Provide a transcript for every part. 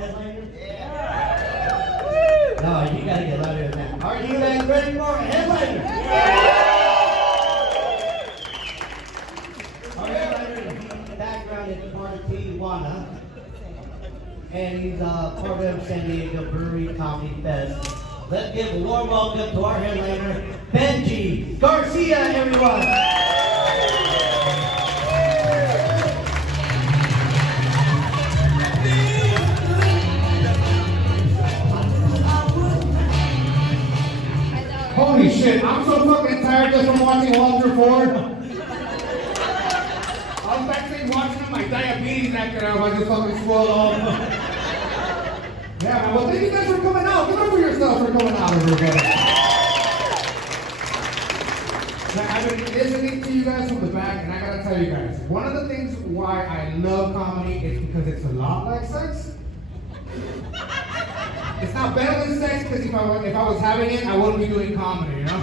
headliner? Yeah. No, you gotta get louder than that. Are you guys ready for a headliner? Our headliner in the background is part of Tijuana. And he's part of San Diego Brewery Comedy Fest. Let's give a warm welcome to our headliner, Benji Garcia, everyone. Holy shit, I'm so fucking tired just from watching Walter Ford. I was backstage watching him, my diabetes acted out, I just fucking swelled off. Yeah, man, well thank you guys for coming out. Give it up for yourself for coming out, everybody. Now, I've been listening to you guys from the back, and I gotta tell you guys, one of the things why I love comedy is because it's a lot like sex. It's not better than sex because if I was having it, I wouldn't be doing comedy, you know?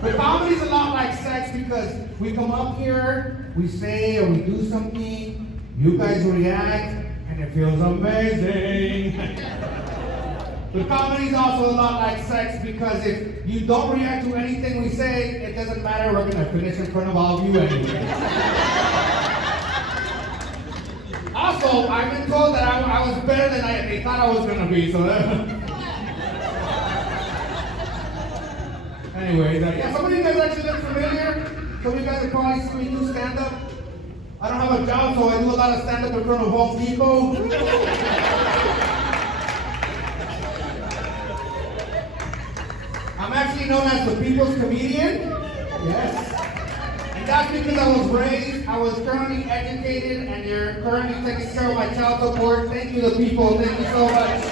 But comedy's a lot like sex because we come up here, we say or we do something, you guys react, and it feels amazing. But comedy's also a lot like sex because if you don't react to anything we say, it doesn't matter, we're gonna finish in front of all of you anyway. Also, I've been told that I was better than they thought I was going to be, so anyways, yeah, some of you guys actually look familiar. Some of you guys have probably seen me do stand-up. I don't have a job, so I do a lot of stand-up in front of Home Depot. I'm actually known as the People's Comedian. Yes. And that's because I was currently educated, and you're currently taking care of my child support. Thank you, the people. Thank you so much.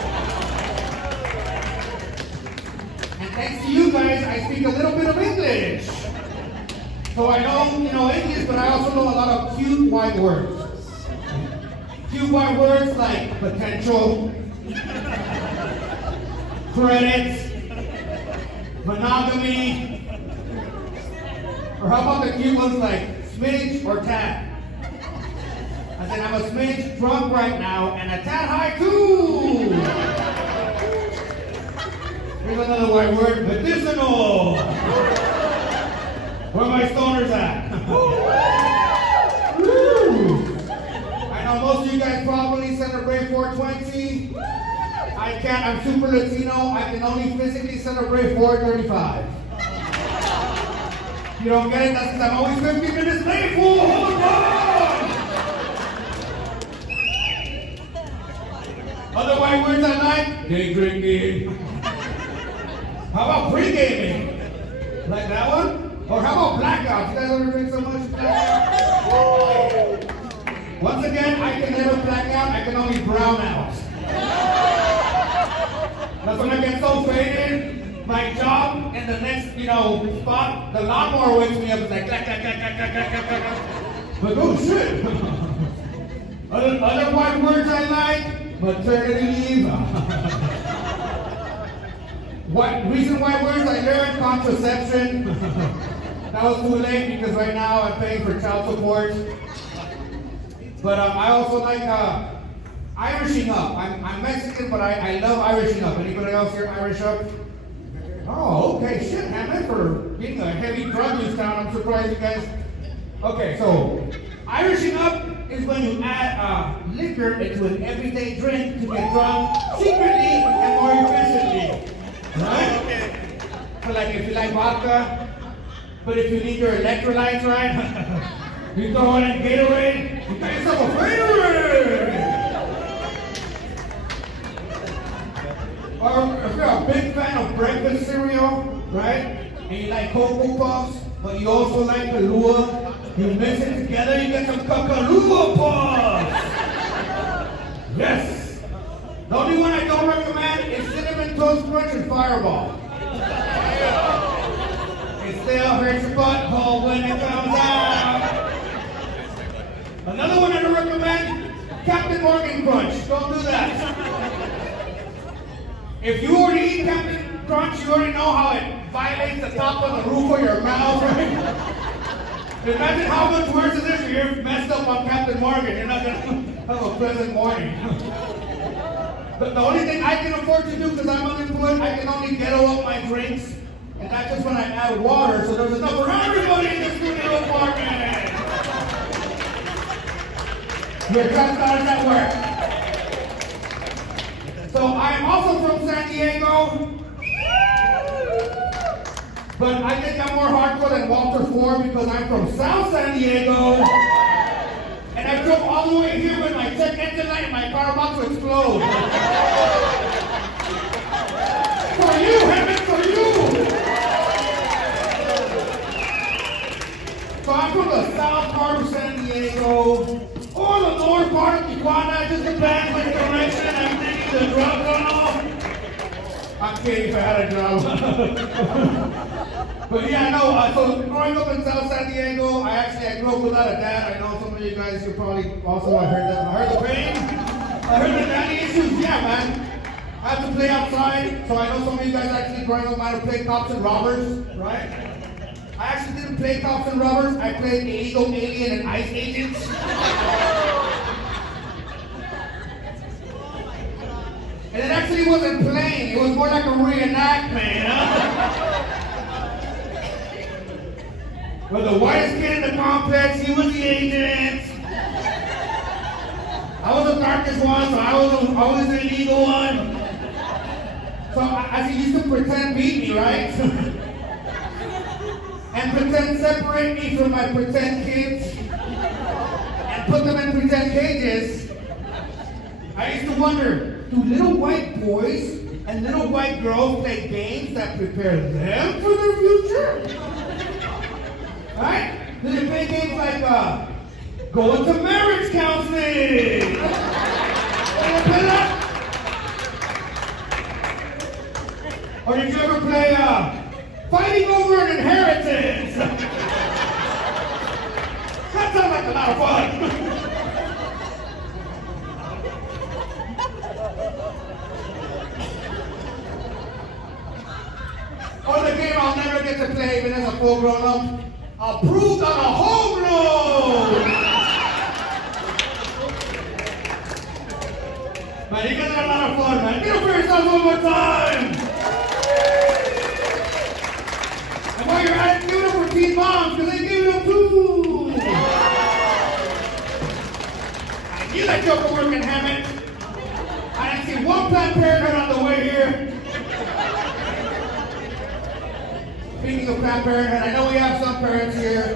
And thanks to you guys, I speak a little bit of English. So I know, English, but I also know a lot of cute white words. Cute white words like potential, credit, monogamy, or how about the cute ones like smidge or tad? I said, I'm a smidge drunk right now and a tad high too. Here's another white word, medicinal. Where are my stoners at? Woo! I know most of you guys probably celebrate 420. I can't, I'm super Latino. I can only physically celebrate 435. You don't get it? That's because I'm always 15 minutes late, fool! Hold on! Other white words I like? Day drinking. How about pre-gaming? Like that one? Or how about blackouts? You guys ever drink so much blackout? Once again, I can never black out. I can only brown out. That's when I get so faded. My job in the next, spot, the lawnmower wakes me up. It's like, clack, clack, clack, clack, clack, clack, clack, clack. But oh shit. Other white words I like, maternity leave. Recent white words I learned, contraception. That was too late because right now I'm paying for child support. But I also like Irishing up. I'm Mexican, but I love Irishing up. Anybody else here Irish up? Oh, okay, shit, Hemet, for being a heavy drug use town, I'm surprised you guys. Okay, so Irishing up is when you add liquor into an everyday drink to get drunk secretly and more efficiently. Right? Okay. So like if you like vodka, but if you need your electrolytes right, you throw in Gatorade, you got yourself a favorite. Or if you're a big fan of breakfast cereal, right? And you like Cocoa Puffs, but you also like Kahlua, you mix it together, you get some Kahlua Puffs! Yes! The only one I don't recommend is Cinnamon Toast Crunch and Fireball. It still hurts your butthole when it comes out. Another one I don't recommend, Captain Morgan Crunch. Don't do that. If you already eat Captain Crunch, you already know how it violates the top of the roof of your mouth, right? Imagine how much worse it is if you're messed up on Captain Morgan. You're not going to have a pleasant morning. But the only thing I can afford to do, because I'm unemployed, I can only ghetto up my drinks. And that's just when I add water, so there's enough for everybody in this studio apartment. Your trust how does that work? So I'm also from San Diego. But I think I'm more hardcore than Walter Ford because I'm from South San Diego. And I drove all the way here with my check engine light and my car about to explode. For you, Hemet, for you! So I'm from the south part of San Diego, or the north part of Tijuana. It just depends which direction I'm taking the drug tunnel. I'm kidding if I had a job. But yeah, no, so growing up in South San Diego, I grew up without a dad. I know some of you guys, you probably also heard that. I heard the pain. I heard the daddy issues. Yeah, man. I have to play outside. So I know some of you guys actually growing up might have played cops and robbers, right? I actually didn't play cops and robbers. I played illegal alien and ICE agents. And it actually wasn't playing. It was more like a reenactment, huh? Well, the whitest kid in the complex, he was the agent. I was the darkest one, so I was the illegal one. So I used to pretend beat me, right? And pretend separate me from my pretend kids. And put them in pretend cages. I used to wonder, do little white boys and little white girls play games that prepare them for their future? Right? Do they play games like go into marriage counseling? Did they play that? Or did you ever play fighting over an inheritance? That sounds like a lot of fun. Or the game I'll never get to play even as a full grown up. Approved on a home loan! Man, you guys are a lot of fun, man. Get up for yourself one more time! And while you're at it, give it up for Teen Moms, because they gave it up too! I knew that joke would work in Hemet. I didn't see one Planned Parenthood on the way here. Speaking of Planned Parenthood, I know we have some parents here.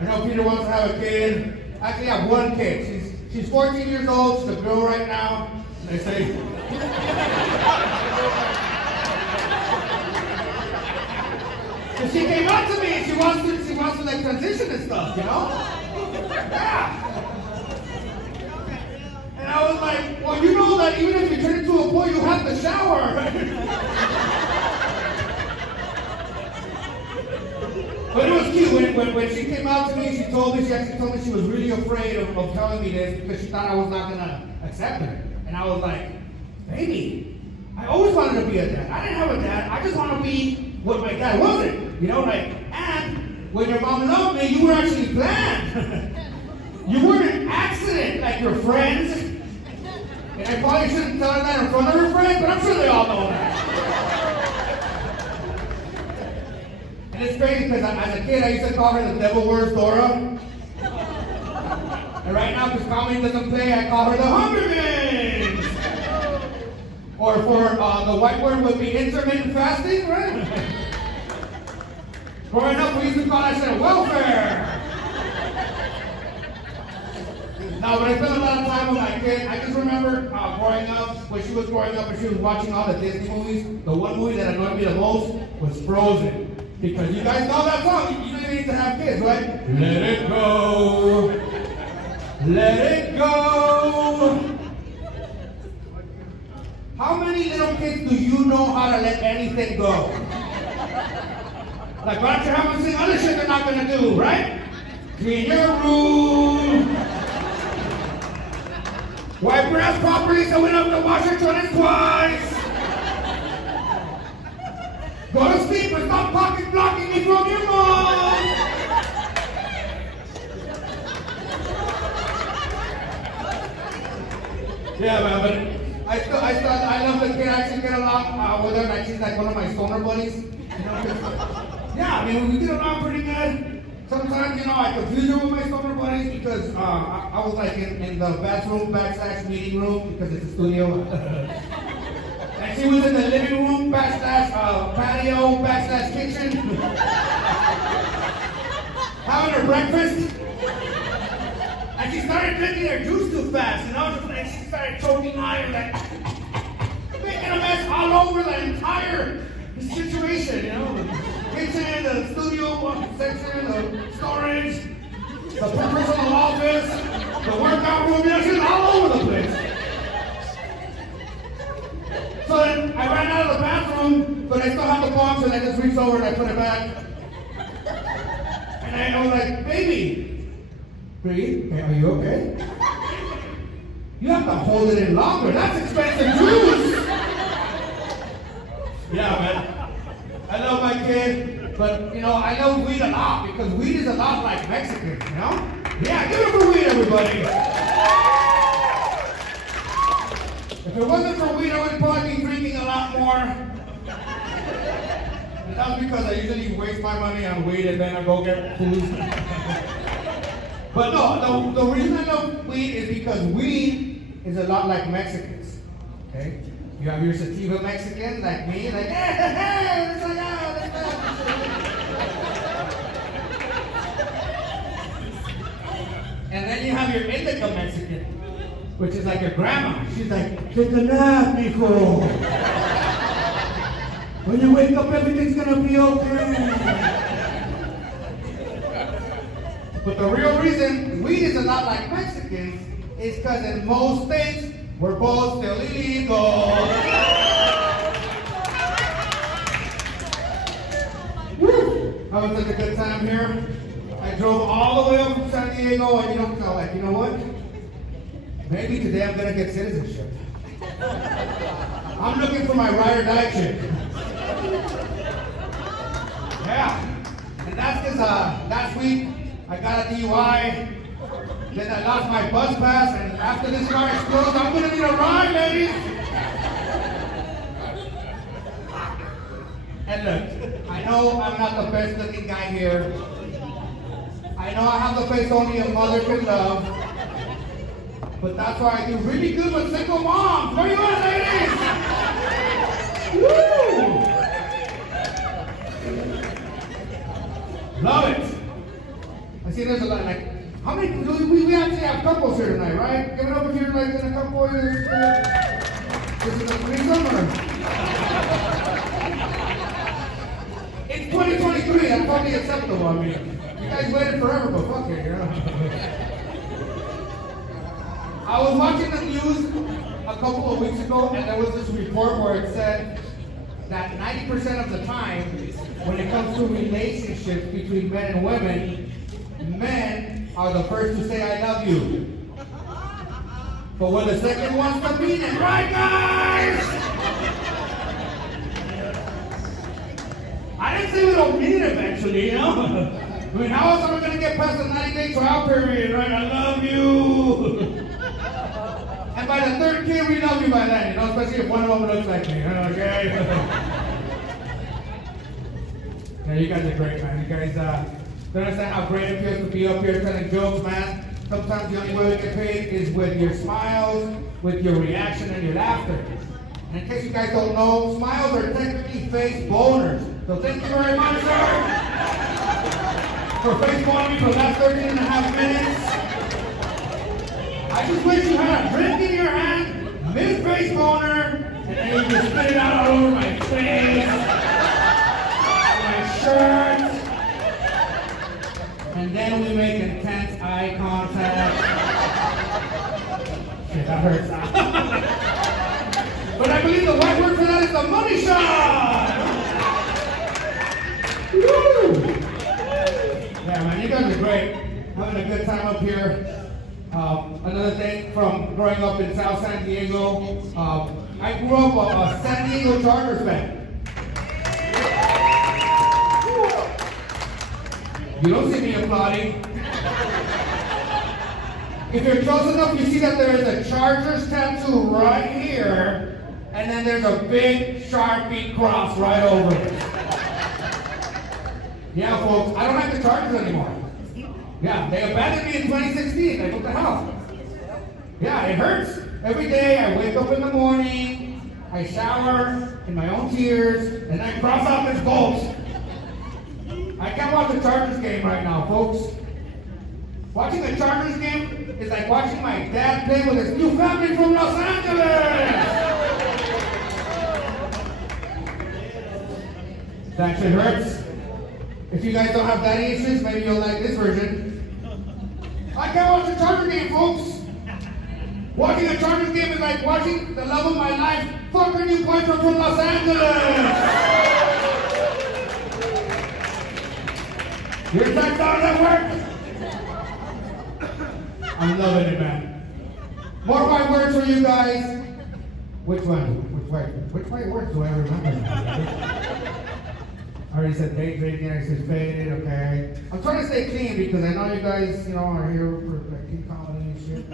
I know Peter wants to have a kid. I actually have one kid. She's 14 years old. She's a girl right now. They say. So she came up to me and she wants to like transition and stuff, you know? Yeah. And I was like, well, you know that even if you turn into a boy, you have to shower, right? But it was cute when she came out to me, she actually told me she was really afraid of telling me this because she thought I was not gonna accept her. And I was like, baby, I always wanted to be a dad. I didn't have a dad, I just want to be what my dad wasn't. You know, like, and when your mom loved me, you were actually planned. You weren't an accident like your friends. And I probably shouldn't tell her that in front of her friends, but I'm sure they all know that. And it's crazy because as a kid, I used to call her the Devil Wears Dora. And right now, because comedy doesn't play, I call her the Hunger Games. Or for the white word would be intermittent fasting, right? Growing up, we used to call that shit welfare. Now, when I spent a lot of time with my kid, I just remember growing up, when she was growing up and she was watching all the Disney movies, the one movie that annoyed me the most was Frozen. Because you guys know that song, you don't even need to have kids, right? Let it go, let it go. How many little kids do you know how to let anything go? Like, why don't you have them sing other shit they're not gonna do, right? Clean your room. Wipe your ass properly so we don't have to wash your toilet twice. Go to sleep and stop pocket blocking me from your mom. Yeah, man, but I I love the kid. I actually get along with her. Like she's like one of my stoner buddies. You know, yeah, I mean, we get along pretty good. Sometimes, you know, I confuse her with my stoner buddies because I was like in the bathroom / meeting room because it's a studio. And she was in the living room / patio / kitchen having her breakfast. And she started drinking her juice too fast, you know? And she started choking iron, like making a mess all over the entire situation, you know? The kitchen, the studio section, the storage, the personal office, the workout room, you know, she's all over the place. So then I ran out of the bathroom, but I still had the box, and I just reached over and I put it back. And I was like, baby, breathe. Okay, are you okay? You have to hold it in longer. That's expensive juice. Yeah, man. I love my kid, but you know, I love weed a lot because weed is a lot like Mexicans, you know? Yeah, give it for weed, everybody. If it wasn't for weed, I would probably be drinking a lot more. And that's because I usually waste my money on weed and then I go get booze. But no, the reason I love weed is because weed is a lot like Mexicans. Okay? You have your sativa Mexican like me, like, hey, it's like, and then you have your indica Mexican, which is like your grandma. She's like, take a nap, mijo. When you wake up, everything's gonna be okay. But the real reason weed is a lot like Mexicans is because in most states, we're both still illegal. Woo! I was having a good time here. I drove all the way up from San Diego, and you know, like, you know what? Maybe today I'm gonna get citizenship. I'm looking for my ride or die chick. Yeah, and that's because last week I got a DUI. Then I lost my bus pass, and after this car explodes, I'm gonna need a ride, ladies. And look, I know I'm not the best looking guy here. I know I have the face only a mother can love. But that's why I do really good with single moms. Where you at, ladies? Woo! Love it. I see there's a lot, like, how many, we actually have couples here tonight, right? Give it up if you're like in a couple years. This is a threesome or? It's 2023, that's totally acceptable. I mean, you guys waited forever, but fuck it, you know? I was watching the news a couple of weeks ago, and there was this report where it said that 90% of the time, when it comes to relationships between men and women, men are the first to say I love you. But when the second one's to mean it, right, guys? I didn't say we don't mean it eventually, you know? I mean, how else are we going to get past the 90-day trial period, right? I love you. And by the third kid, we love you by then, you know, especially if one of them looks like me, okay? Yeah, you guys are great, man. You guys don't understand how great it feels to be up here telling jokes, man. Sometimes the only way we get paid is with your smiles, with your reaction, and your laughter. And in case you guys don't know, smiles are technically face boners. So thank you very much, sir, for face boning me for the last 13 and a half minutes. I just wish you had a drink in your hand, mid-face boner, and then you just spit it out all over my face, my shirt, and then we make intense eye contact. Shit, that hurts. But I believe the white word for that is the money shot! Woo! Yeah, man, you guys are great. Having a good time up here. Another thing from growing up in South San Diego, I grew up a San Diego Chargers fan. You don't see me applauding. If you're close enough, you see that there is a Chargers tattoo right here. and then there's a big Sharpie cross right over it. Yeah, folks, I don't like the Chargers anymore. Yeah, they abandoned me in 2016. Like, what the hell? Yeah, it hurts. Every day I wake up in the morning, I shower in my own tears, and I cross out this bolt. I can't watch the Chargers game right now, folks. Watching the Chargers game is like watching my dad play with his new family from Los Angeles. That shit hurts. If you guys don't have daddy issues, maybe you'll like this version. I can't watch the Chargers game, folks. Watching a Chargers game is like watching the love of my life fuck her new boyfriend from Los Angeles. Your text out at work? I'm loving it, man. More white words for you guys. Which one? Which white words do I remember? I already said day drinking, I said faded, okay. I'm trying to stay clean because I know you guys, are here for like clean comedy and shit.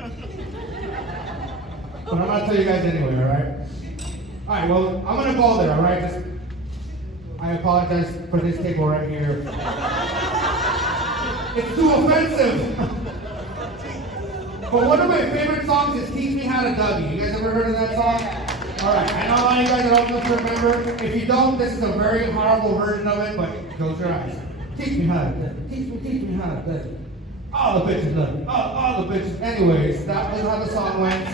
But I'm gonna tell you guys anyway, alright? Alright, well, I'm gonna go there, alright? I apologize for this table right here. It's too offensive. But one of my favorite songs is Teach Me How to Dougie. You guys ever heard of that song? Alright, I know a lot of you guys don't know to remember. If you don't, this is a very horrible version of it, but close your eyes. Teach me how to dougie. Teach me how to dougie. All the bitches love it. All the bitches. Anyways, that was how the song went.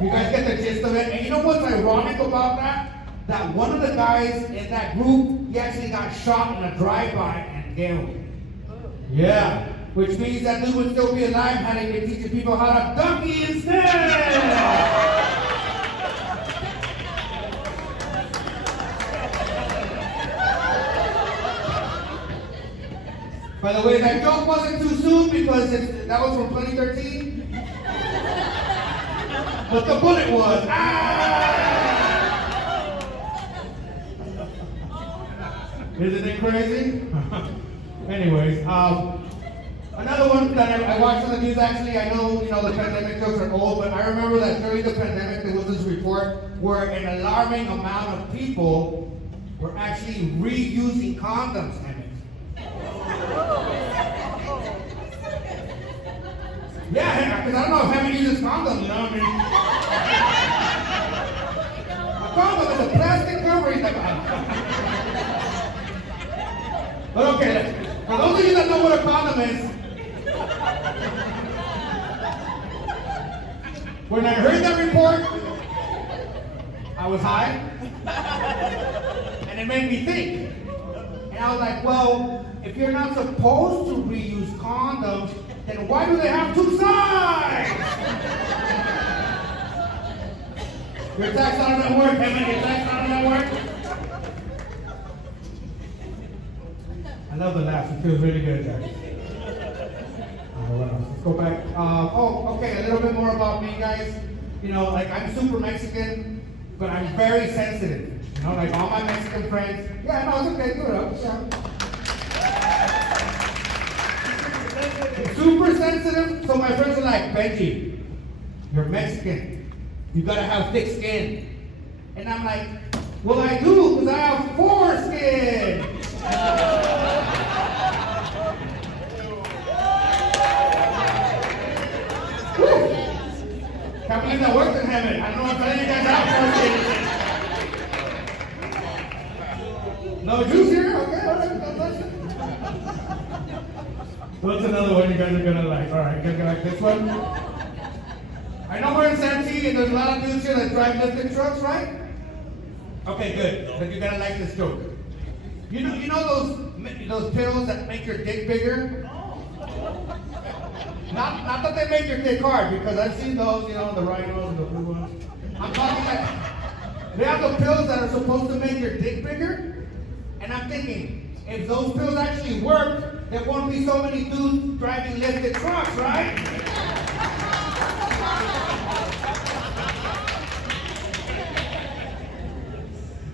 You guys get the gist of it. And you know what's ironic about that? That one of the guys in that group, he actually got shot in a drive-by and killed. Yeah. Which means that dude would still be alive had he been teaching people how to donkey instead. By the way, that joke wasn't too soon because that was from 2013. But the bullet was. Isn't it crazy? Anyways, another one that I watched on the news, actually, I know, the pandemic jokes are old, but I remember that during the pandemic, there was this report where an alarming amount of people were actually reusing condoms, Hemet. Yeah, because I don't know if Hemet uses condoms, you know what I mean? A condom is a plastic covering that. But okay, for those of you that know what a condom is, when I heard that report, I was high, and it made me think. And I was like, well, if you're not supposed to reuse condoms, then why do they have two sides? Your taxonomy doesn't work, Hemet. Your taxonomy doesn't work. I love the laughs. It feels really good, guys. What else? Let's go back. Okay, a little bit more about me, guys. I'm super Mexican, but I'm very sensitive. Like all my Mexican friends. Yeah, no, it's okay. Give it up. I'm super sensitive, so my friends are like, Benji, you're Mexican. You gotta have thick skin. And I'm like, well, I do, because I have foreskin. Can't believe that worked in Hemet. I don't know if any of you guys have foreskin. No juice here? Okay, all right. What's another one you guys are gonna like? All right, you guys gonna like this one? I know we're in Santee and there's a lot of dudes here that drive lifted trucks, right? Okay, good. But you're gonna like this joke. You know those pills that make your dick bigger? Not that they make your dick hard, because I've seen those, the rhinos and the blue ones. I'm talking like they have the pills that are supposed to make your dick bigger. And I'm thinking, if those pills actually worked, there won't be so many dudes driving lifted trucks, right?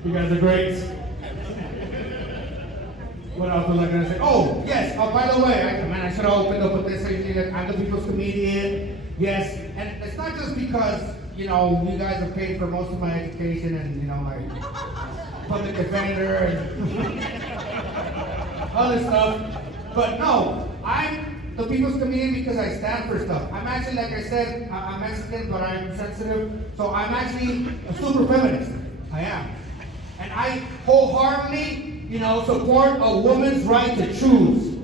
You guys are great. What else was I going to say? Oh, yes. Oh, by the way, I should have opened up with this. I'm the people's comedian. Yes. And it's not just because, you know, you guys have paid for most of my education and, you know, my public defender and other stuff. But no, I'm the people's comedian because I stand for stuff. I'm actually, like I said, I'm Mexican, but I'm sensitive. So I'm actually a super feminist. I am. And I wholeheartedly, you know, support a woman's right to choose.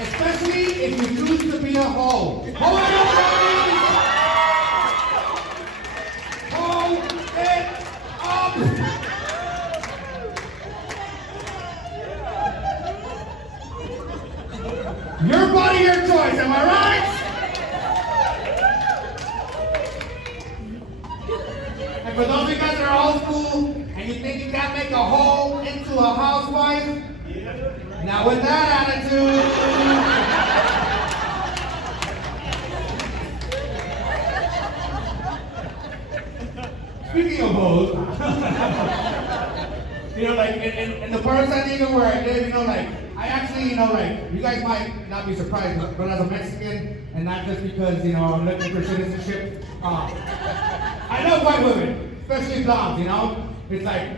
Especially if you choose to be a hoe. Hoe it up, ladies! Hoe it up! Your body, your choice, am I right? And for those of you guys that are old school and you think you can't make a hoe into a housewife, now with that attitude, speaking of hoes, you know, like in the part of San Diego where I live, you know, like I actually, you know, like you guys might not be surprised, but as a Mexican, and not just because, you know, I'm looking for citizenship, I love white women, especially blondes, you know. It's like,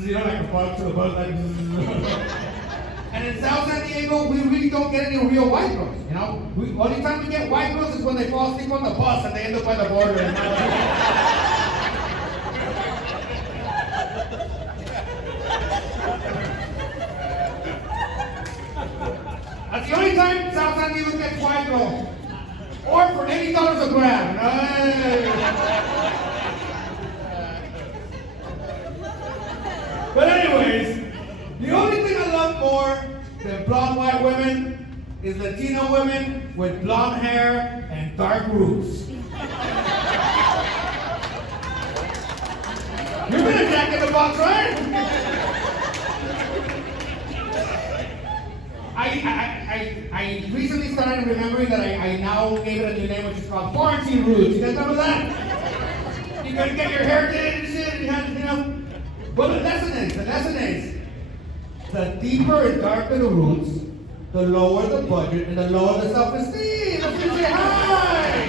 you know, like a bug to the bug, like. And in South San Diego, we really don't get any real white girls, you know? Only time we get white girls is when they fall asleep on the bus and they end up by the border. And that's the only time South San Diego gets white girls. Or for $80 a gram. But anyways, the only thing I love more than blonde white women is Latino women with blonde hair and dark roots. You've been a Jack in the Box, right? I recently started remembering that I now gave it a new name, which is called quarantine roots. You guys remember that? You gotta get your hair did and shit, and you have to, you know. But the lesson is, the deeper and darker the roots, the lower the budget and the lower the self-esteem. Let's just say hi!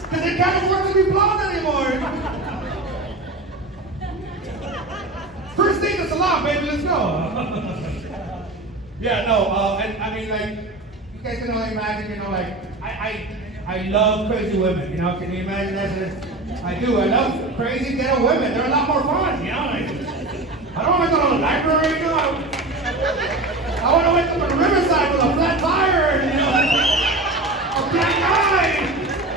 Because they can't afford to be blonde anymore. First day in the salon, baby, let's go. Yeah, no, and I mean, like, you guys can only imagine, you know, like, I love crazy women, you know, can you imagine that? I do, I love crazy ghetto women. They're a lot more fun, you know, like, I don't want to go to the library, you know, I want to wake up in Riverside with a flat tire, and, you know, a black eye,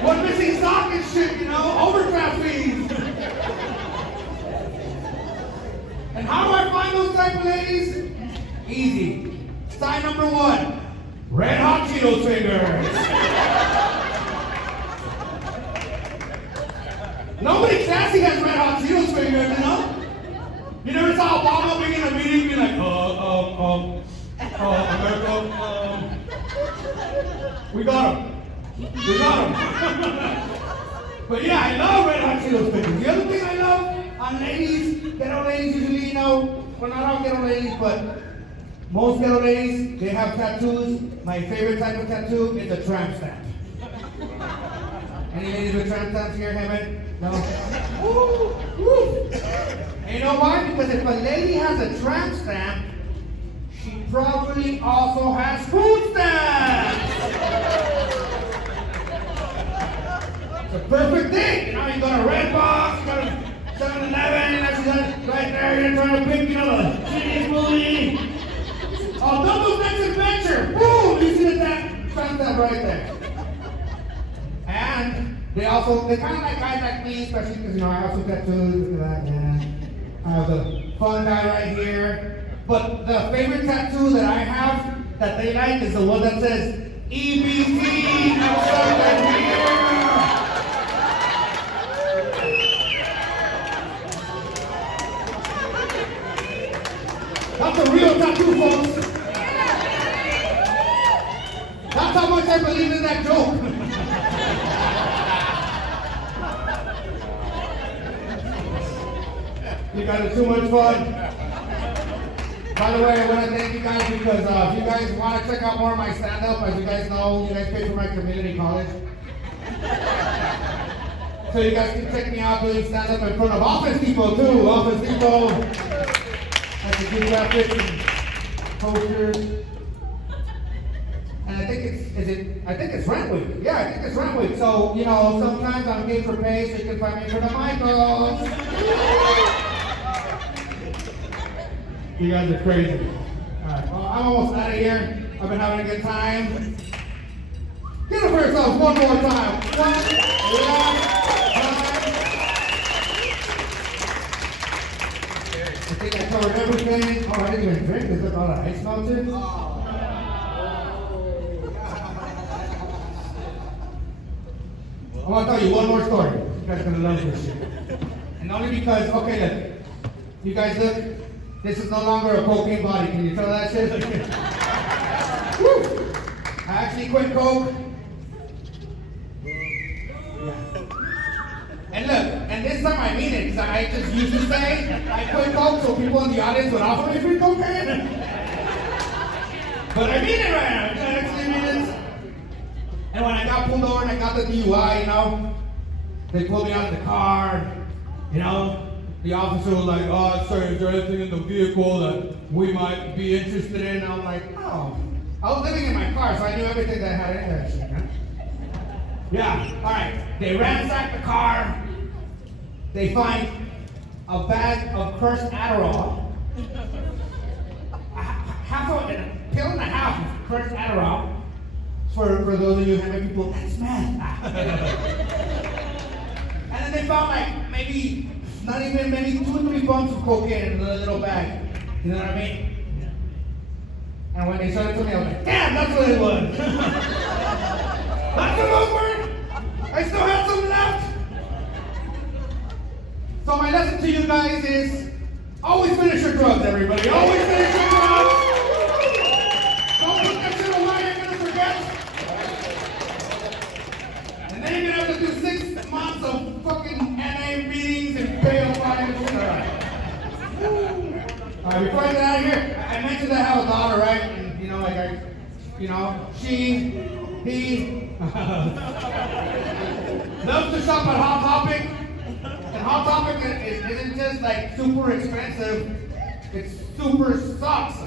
one missing sock and shit, you know, overdraft fees. And how do I find those type of ladies? Easy. Sign number 1, Red Hot Cheetos fingers. Nobody classy has Red Hot Cheetos fingers, you know? You never saw Obama being in a meeting be like, America, we got him. We got him. But yeah, I love Red Hot Cheetos fingers. The other thing I love on ladies, ghetto ladies usually, you know, well, not all ghetto ladies, but most ghetto ladies, they have tattoos. My favorite type of tattoo is a tramp stamp. Any ladies with tramp stamps here, Hemet? No? Woo! Woo! And you know why? Because if a lady has a tramp stamp, she probably also has food stamps! It's a perfect thing! You know, you go to Red Box, you go to 7-Eleven, and that's right there, you're trying to pick, you know, the cheapest movie. Oh, Dumbledore's Next Adventure! Boom! You see that tramp stamp right there. And they kind of like guys like me, especially because, you know, I have some tattoos, look at that, yeah. I have the fun guy right here. But the favorite tattoo that I have that they like is the one that says EBT outside right here. That's a real tattoo, folks. That's how much I believe in that joke. You guys are too much fun. By the way, I want to thank you guys because if you guys want to check out more of my stand-up, as you guys know, you guys pay for my community college. So you guys can check me out doing stand-up in front of Office Depot too. Office Depot. I can do graphics and posters. And I think it's rent week. Yeah, I think it's rent week. So, you know, sometimes I'm game for pay, so you can find me in front of Michael's. You guys are crazy. Alright, well, I'm almost out of here. I've been having a good time. Get it for yourselves one more time. One last time. I think I covered everything. Oh, I didn't even drink. Is that all the ice melted? I want to tell you one more story. You guys are going to love this shit. And only because, okay, look. You guys look. This is no longer a cocaine body. Can you tell that shit? Woo! I actually quit coke. Yeah. And look, and this time I mean it, because I just used to say I quit coke so people in the audience would offer me free cocaine. But I mean it right now. I actually mean it. And when I got pulled over and I got the DUI, you know, they pulled me out of the car, you know. The officer was like, oh, sir, is there anything in the vehicle that we might be interested in? And I'm like, oh. I was living in my car, so I knew everything that I had in there. Shit, huh? Yeah, all right. They ransacked the car. They find a bag of cursed Adderall. A pill and a half of cursed Adderall. For those of you Hemet people, that's meth. And then they found like maybe 2 or 3 bumps of cocaine in a little bag. You know what I mean? And when they showed it to me, I was like, damn, that's what it was. That's what those were. I still have some left. So my lesson to you guys is, always finish your drugs, everybody. Always finish your drugs. Don't put that shit away, you're gonna forget. And then you're gonna have to do 6 months of fucking NA meetings and pay a fine. Alright, before I get out of here, I mentioned I have a daughter, right? And you know, like he loves to shop at Hot Topic. And Hot Topic isn't just like super expensive, it's super sucks.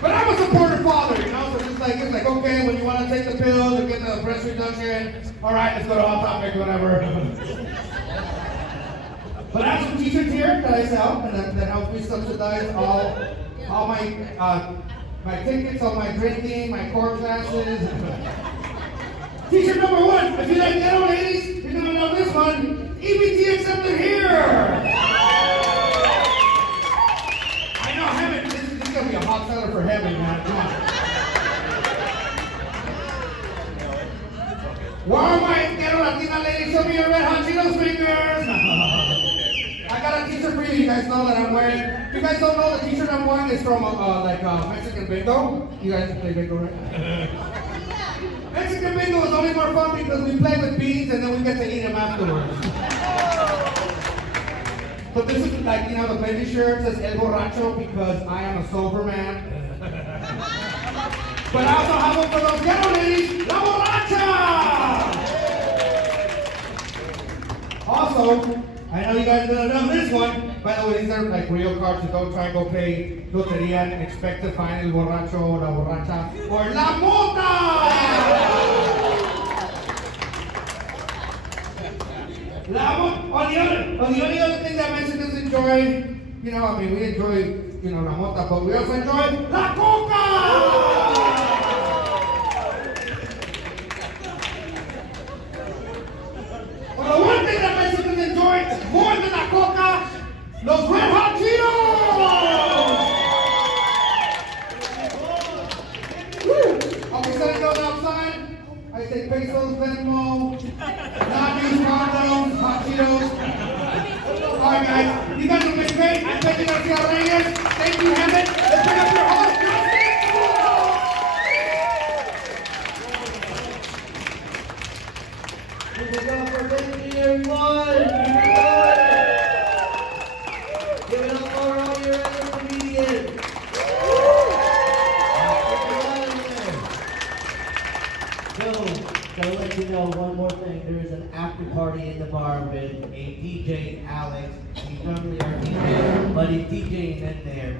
But I'm a supportive father, you know, so it's like, okay, when you want to take the pills and get the breast reduction, all right, let's go to Hot Topic, whatever. But I have some t-shirts here that I sell, and that help me subsidize all my tickets, all my drinking, my core classes. T-shirt number 1, if you like ghetto ladies, you're gonna love this one. EBT accepted here. I know Hemet, this is gonna be a hot seller for Hemet, man. Come on. Why my ghetto Latina ladies, show me your red hot Cheetos fingers. I got a t-shirt for you. You guys know that I'm wearing. If you guys don't know, the t-shirt I'm wearing is from Mexican bingo. You guys can play bingo, right? Mexican bingo is only more fun because we play with beans and then we get to eat them afterwards. But this is like, you know, the Benji shirt says El Borracho because I am a sober man. But I also have one for those ghetto ladies, La Borracha! Also, I know you guys didn't know this one. By the way, these are like real cards, so don't try and go pay loteria and expect to find El Borracho or La Borracha or La Mota! On the only other thing that Mexicans enjoy, you know, I mean, we enjoy, you know, La Mota, but we also enjoy La Coca! Well, the one thing that Mexicans enjoy more than La Coca, los Red Hot Cheetos! Woo! Okay, so I go outside, I take pesos, Venmo, non-used condoms, hot Cheetos. Alright guys, you guys have been great. I'm Benji Garcia Reyes. Thank you, Hemet. Let's bring up your host, Justin! Give it up for Benji, everyone! Give it up for all your So let you know one more thing. There is an after party in the bar with a DJ, Alex. He's normally our DJ, but he's DJing in there.